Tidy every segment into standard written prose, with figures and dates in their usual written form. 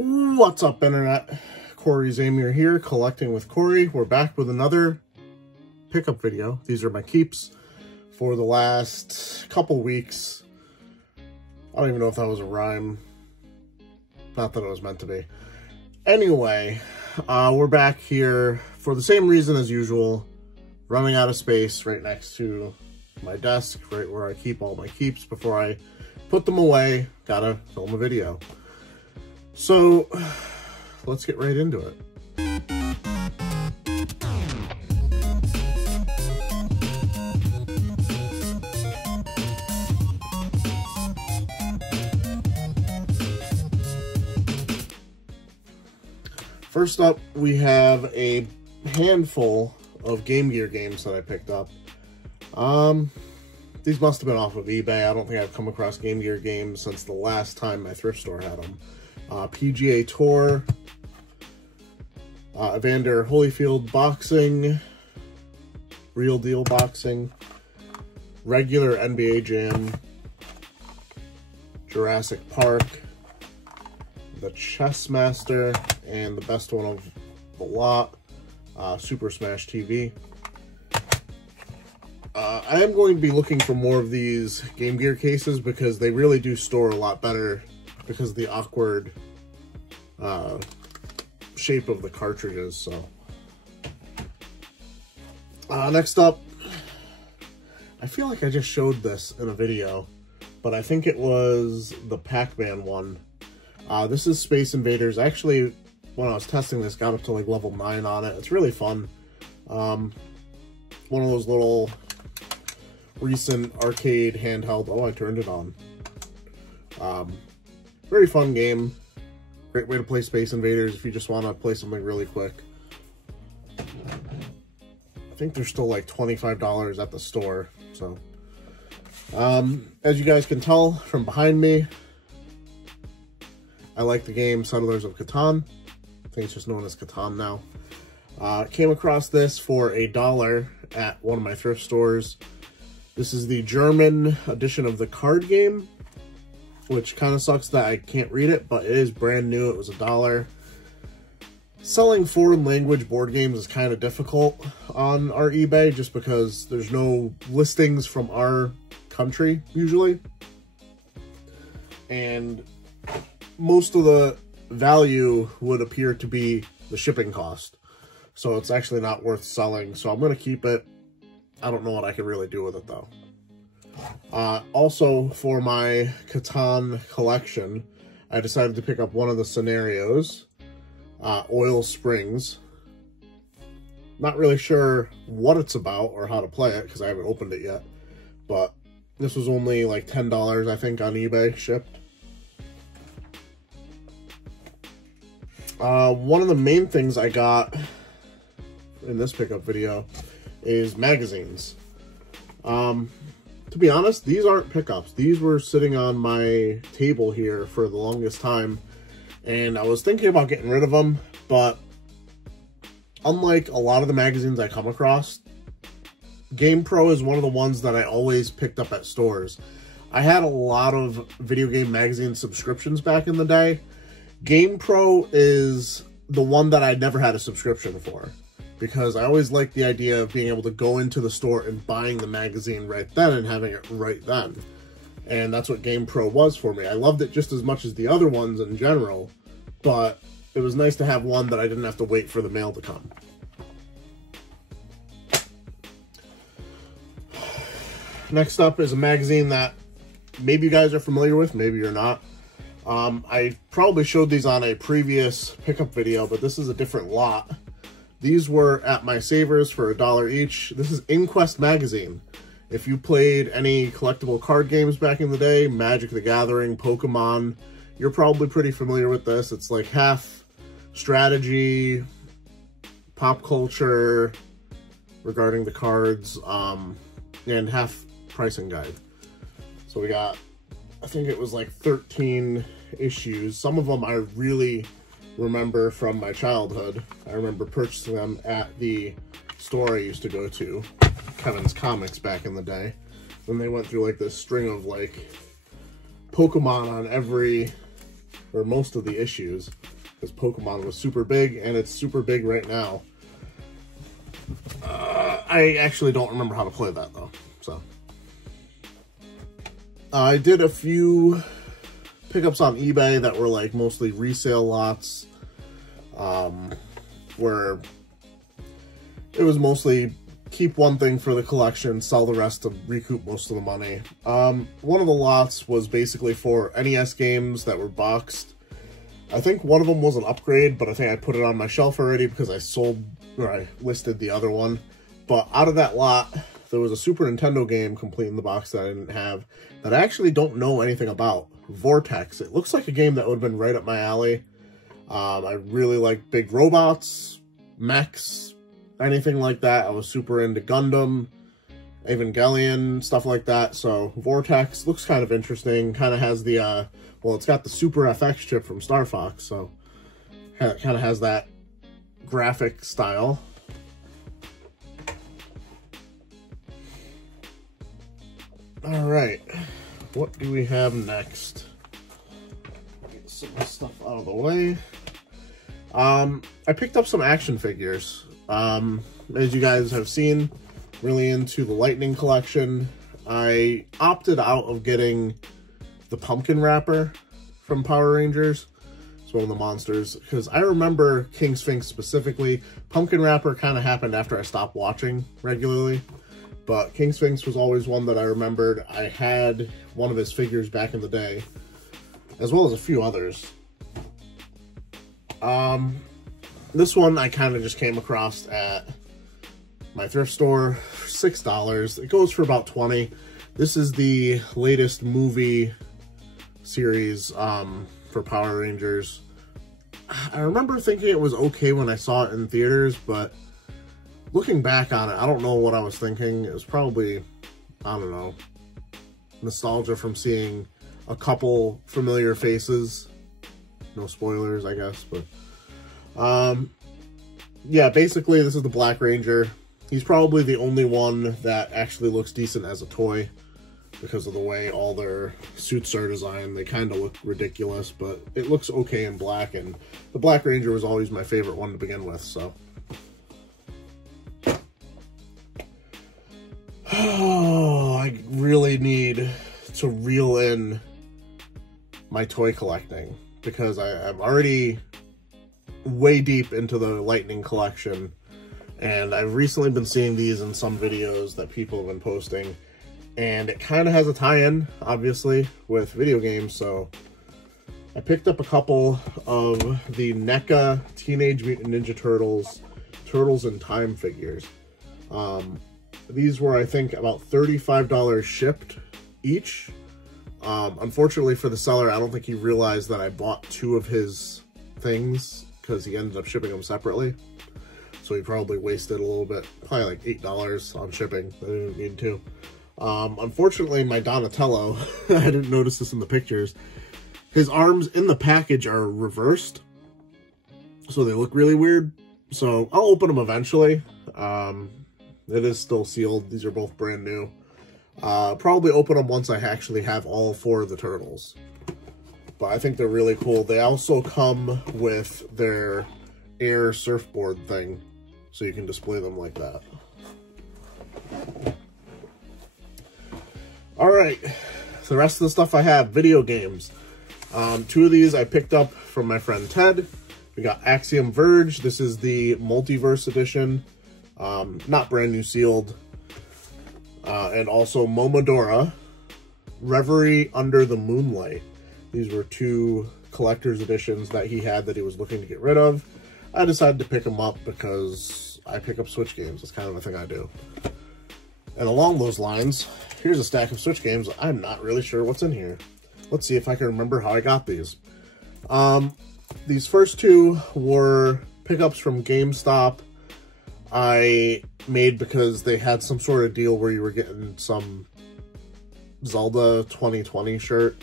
What's up, Internet? Cory's Amier here, collecting with Cory. We're back with another pickup video. These are my keeps for the last couple weeks. I don't even know if that was a rhyme. Not that it was meant to be. Anyway, we're back here for the same reason as usual. Running out of space right next to my desk, right where I keep all my keeps before I put them away. Gotta film a video. So, let's get right into it. First up, we have a handful of Game Gear games that I picked up. These must have been off of eBay. I don't think I've come across Game Gear games since the last time my thrift store had them. PGA Tour, Evander Holyfield Boxing, Real Deal Boxing, regular NBA Jam, Jurassic Park, the Chess Master, and the best one of the lot, Super Smash TV. I am going to be looking for more of these Game Gear cases because they really do store a lot better because of the awkward shape of the cartridges. So next up, I feel like I just showed this in a video, but I think it was the Pac-Man one. This is Space Invaders. Actually, when I was testing this, got up to like level 9 on it. It's really fun. One of those little recent arcade handheld. Oh, I turned it on. Very fun game. Great way to play Space Invaders if you just want to play something really quick. I think they're still like $25 at the store. So, as you guys can tell from behind me, I like the game Settlers of Catan. I think it's just known as Catan now. Came across this for $1 at one of my thrift stores. This is the German edition of the card game, which kind of sucks that I can't read it, but it is brand new. It was $1. Selling foreign language board games is kind of difficult on our eBay just because there's no listings from our country usually. And most of the value would appear to be the shipping cost. So it's actually not worth selling. So I'm going to keep it. I don't know what I can really do with it though. Also, for my Catan collection, I decided to pick up one of the scenarios, Oil Springs. Not really sure what it's about or how to play it because I haven't opened it yet. But this was only like $10, I think, on eBay shipped. One of the main things I got in this pickup video is magazines. To be honest, these aren't pickups. These were sitting on my table here for the longest time, and I was thinking about getting rid of them, but unlike a lot of the magazines I come across, GamePro is one of the ones that I always picked up at stores. I had a lot of video game magazine subscriptions back in the day. GamePro is the one that I never had a subscription for, because I always liked the idea of being able to go into the store and buying the magazine right then and having it right then. And that's what GamePro was for me. I loved it just as much as the other ones in general, but it was nice to have one that I didn't have to wait for the mail to come. Next up is a magazine that maybe you guys are familiar with, maybe you're not. I probably showed these on a previous pickup video, but this is a different lot. These were at my Savers for $1 each. This is Inquest magazine. If you played any collectible card games back in the day, Magic the Gathering, Pokemon, you're probably pretty familiar with this. It's like half strategy, pop culture regarding the cards, and half pricing guide. So we got, I think it was like 13 issues. Some of them I really remember from my childhood. I remember purchasing them at the store I used to go to, Kevin's Comics, back in the day. Then they went through like this string of like Pokemon on every or most of the issues, because Pokemon was super big, and it's super big right now. I actually don't remember how to play that, though, so. I did a few pickups on eBay that were, like, mostly resale lots, where it was mostly keep one thing for the collection, sell the rest to recoup most of the money. One of the lots was basically for NES games that were boxed. I think one of them was an upgrade, but I think I put it on my shelf already because I listed the other one. But out of that lot, there was a Super Nintendo game complete in the box that I didn't have, that I actually don't know anything about. Vortex. It looks like a game that would have been right up my alley. I really like big robots, mechs, anything like that. I was super into Gundam, Evangelion, stuff like that. So Vortex looks kind of interesting. Kind of has the, well, it's got the Super FX chip from Star Fox, so it kind of has that graphic style. All right, what do we have next? Get some of this stuff out of the way. I picked up some action figures. As you guys have seen, really into the Lightning collection. I opted out of getting the pumpkin wrapper from Power Rangers. It's one of the monsters, because I remember King Sphinx specifically. Pumpkin wrapper kind of happened after I stopped watching regularly. But King Sphinx was always one that I remembered. I had one of his figures back in the day, as well as a few others. This one I kind of just came across at my thrift store for $6. It goes for about $20. This is the latest movie series for Power Rangers. I remember thinking it was okay when I saw it in theaters, but looking back on it, I don't know what I was thinking. It was probably, I don't know, nostalgia from seeing a couple familiar faces. No spoilers, I guess, but yeah, basically this is the Black Ranger. He's probably the only one that actually looks decent as a toy because of the way all their suits are designed. They kind of look ridiculous, but it looks okay in black, and the Black Ranger was always my favorite one to begin with, so. Oh, I really need to reel in my toy collecting, because I'm already way deep into the Lightning collection, and I've recently been seeing these in some videos that people have been posting, and it kind of has a tie-in, obviously, with video games. So I picked up a couple of the NECA Teenage Mutant Ninja Turtles Turtles in Time figures. These were, I think, about $35 shipped each. Unfortunately for the seller, I don't think he realized that I bought two of his things, because he ended up shipping them separately. So he probably wasted a little bit, probably like $8 on shipping. I didn't need to. Unfortunately, my Donatello, I didn't notice this in the pictures, his arms in the package are reversed, so they look really weird. So I'll open them eventually. It is still sealed. These are both brand new. Probably open them once I actually have all four of the turtles. But I think they're really cool. They also come with their air surfboard thing, so you can display them like that. Alright, so the rest of the stuff I have, video games. Two of these I picked up from my friend Ted. We got Axiom Verge. This is the Multiverse Edition. Not brand new sealed. And also Momodora, Reverie Under the Moonlight. These were two collector's editions that he had that he was looking to get rid of. I decided to pick them up because I pick up Switch games. That's kind of the thing I do. And along those lines, here's a stack of Switch games. I'm not really sure what's in here. Let's see if I can remember how I got these. These first two were pickups from GameStop. I made because they had some sort of deal where you were getting some Zelda 2020 shirt.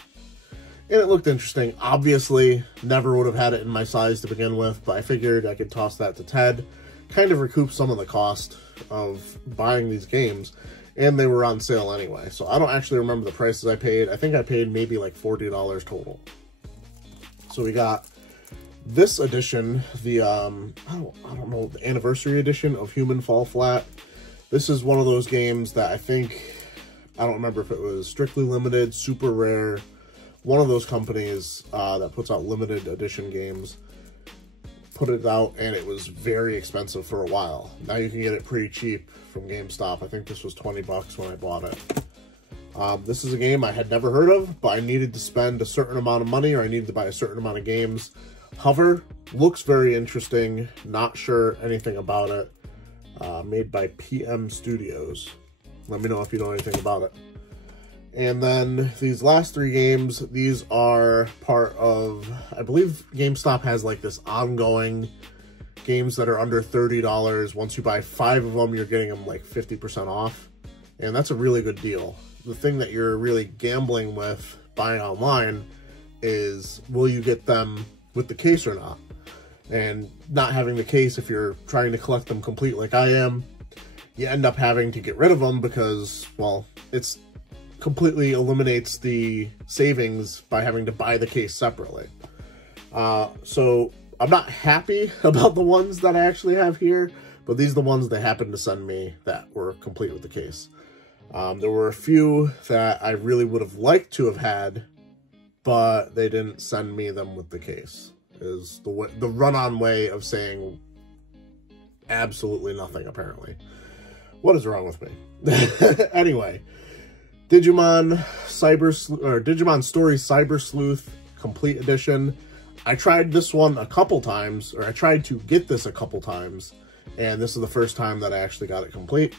And it looked interesting. Obviously, never would have had it in my size to begin with, but I figured I could toss that to Ted. Kind of recoup some of the cost of buying these games. And they were on sale anyway. So I don't actually remember the prices I paid. I think I paid maybe like $40 total. So we got this edition, the I don't know, the anniversary edition of Human Fall Flat. This is one of those games that I don't remember if it was strictly limited, super rare, one of those companies that puts out limited edition games put it out, and it was very expensive for a while. Now you can get it pretty cheap from GameStop. I think this was 20 bucks when I bought it. This is a game I had never heard of, but I needed to spend a certain amount of money, or I needed to buy a certain amount of games. Hover looks very interesting. Not sure anything about it. Made by PM Studios. Let me know if you know anything about it. And then these last three games, these are part of, I believe GameStop has like this ongoing games that are under $30. Once you buy 5 of them, you're getting them like 50% off. And that's a really good deal. The thing that you're really gambling with buying online is, will you get them with the case or not? And not having the case, if you're trying to collect them complete like I am, you end up having to get rid of them because, well, it's completely eliminates the savings by having to buy the case separately. So I'm not happy about the ones that I actually have here, but these are the ones they happened to send me that were complete with the case. There were a few that I really would have liked to have had, but they didn't send me them with the case. Is the run-on way of saying absolutely nothing, apparently. What is wrong with me? Anyway, Digimon Story Cyber Sleuth Complete Edition. I tried this one a couple times, or I tried to get this a couple times, and this is the first time that I actually got it complete.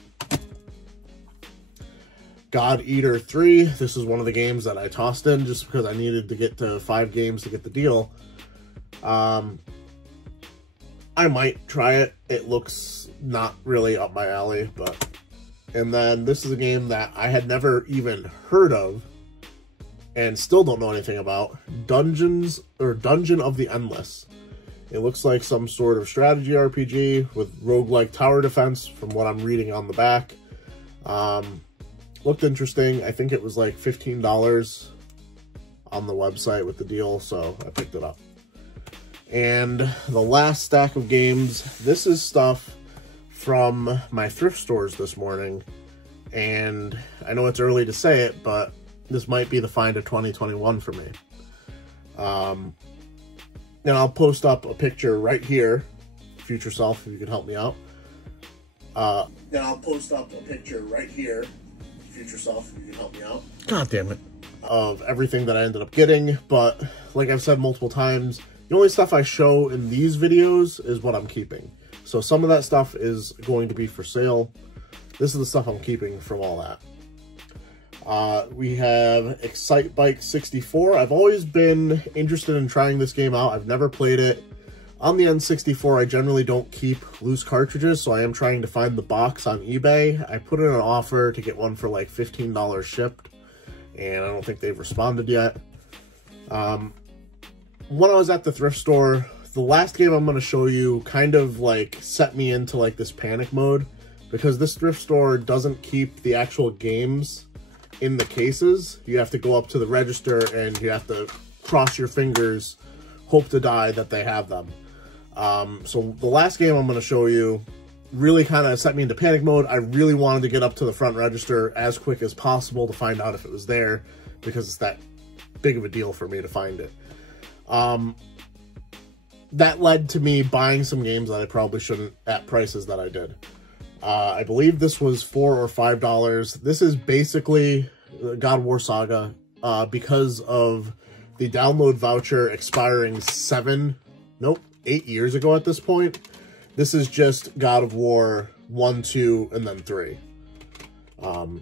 God Eater 3. This is one of the games that I tossed in just because I needed to get to 5 games to get the deal. I might try it. It looks not really up my alley, but... And then this is a game that I had never even heard of and still don't know anything about. Dungeon of the Endless. It looks like some sort of strategy RPG with roguelike tower defense from what I'm reading on the back. Looked interesting. I think it was like $15 on the website with the deal, so I picked it up. And the last stack of games, this is stuff from my thrift stores this morning, and I know it's early to say it, but this might be the find of 2021 for me. And I'll post up a picture right here, future self, if you could help me out. Then I'll post up a picture right here, future self, if you can help me out. God damn it. Of everything that I ended up getting, but like I've said multiple times, the only stuff I show in these videos is what I'm keeping. So some of that stuff is going to be for sale. This is the stuff I'm keeping from all that. We have Excite Bike 64. I've always been interested in trying this game out. I've never played it. On the N64, I generally don't keep loose cartridges, so I am trying to find the box on eBay. I put in an offer to get one for like $15 shipped, and I don't think they've responded yet. When I was at the thrift store, the last game I'm going to show you kind of like set me into like this panic mode, because this thrift store doesn't keep the actual games in the cases. You have to go up to the register and you have to cross your fingers, hope to die that they have them. So the last game I'm going to show you really kind of set me into panic mode. I really wanted to get up to the front register as quick as possible to find out if it was there, because it's that big of a deal for me to find it. That led to me buying some games that I probably shouldn't at prices that I did. I believe this was $4 or $5. This is basically God of War Saga, because of the download voucher expiring 8 years ago at this point. This is just God of War 1, 2, and then 3.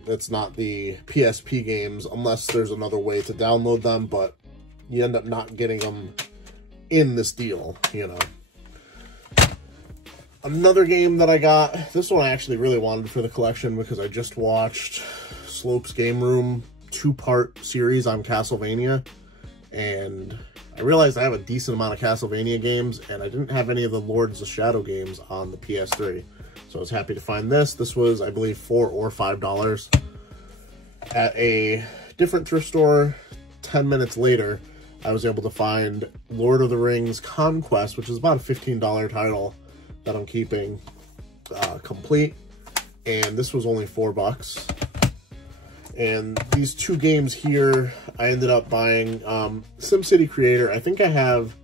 It's not the PSP games, unless there's another way to download them, but you end up not getting them in this deal, you know. Another game that I got, this one I actually really wanted for the collection because I just watched Slope's Game Room 2-part series on Castlevania, and I realized I have a decent amount of Castlevania games, and I didn't have any of the Lords of Shadow games on the PS3, so I was happy to find this. This was, I believe, $4 or $5 at a different thrift store 10 minutes later. I was able to find Lord of the Rings Conquest, which is about a $15 title that I'm keeping complete. And this was only $4. And these two games here, I ended up buying SimCity Creator. I think I have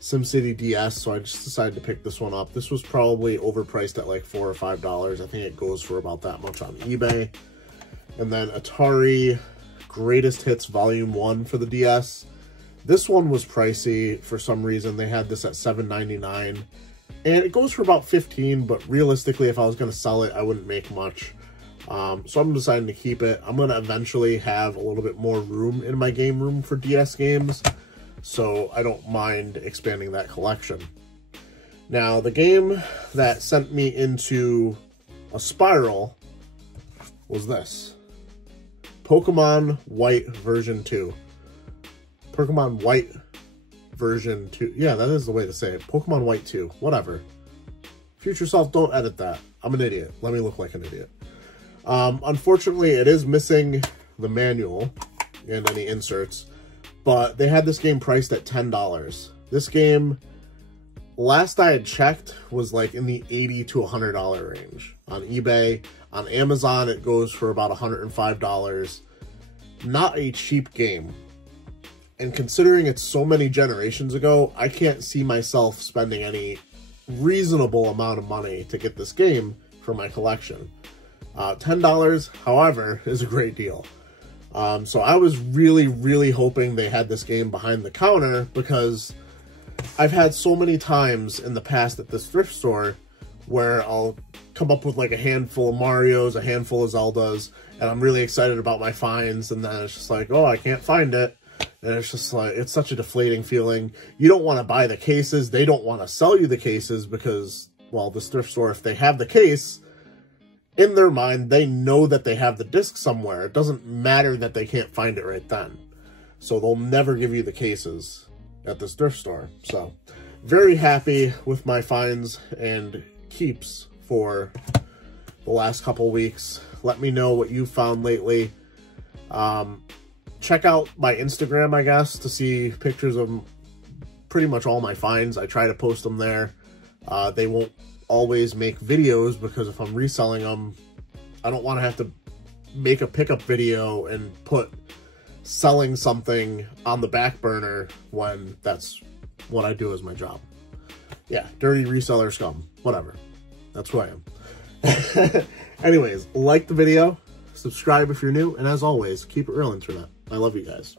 SimCity DS, so I just decided to pick this one up. This was probably overpriced at like $4 or $5. I think it goes for about that much on eBay. And then Atari Greatest Hits Volume 1 for the DS. This one was pricey for some reason. They had this at $7.99. And it goes for about $15, but realistically, if I was going to sell it, I wouldn't make much. So I'm deciding to keep it. I'm going to eventually have a little bit more room in my game room for DS games, so I don't mind expanding that collection. Now, the game that sent me into a spiral was this. Pokemon White version 2. Pokemon White version 2. Yeah, that is the way to say it. Pokemon White 2. Whatever. Future self, don't edit that. I'm an idiot. Let me look like an idiot. Unfortunately, it is missing the manual and any inserts, but they had this game priced at $10. This game, last I had checked, was like in the $80 to $100 range. On eBay, on Amazon, it goes for about $105. Not a cheap game. And considering it's so many generations ago, I can't see myself spending any reasonable amount of money to get this game for my collection. $10, however, is a great deal. So I was really hoping they had this game behind the counter, because I've had so many times in the past at this thrift store where I'll come up with like a handful of Marios, a handful of Zeldas, and I'm really excited about my finds, and then it's just like, oh, I can't find it. And it's just like, it's such a deflating feeling. You don't want to buy the cases. They don't want to sell you the cases because, well, this thrift store, if they have the case, in their mind, they know that they have the disc somewhere. It doesn't matter that they can't find it right then. So they'll never give you the cases at this thrift store. So very happy with my finds and keeps for the last couple weeks. Let me know what you found lately. Check out my Instagram, I guess, to see pictures of pretty much all my finds. I try to post them there. They won't always make videos because if I'm reselling them, I don't want to have to make a pickup video and put selling something on the back burner when that's what I do as my job. Yeah, dirty reseller scum. Whatever. That's who I am. Anyways, like the video, subscribe if you're new, and as always, keep it real, internet. I love you guys.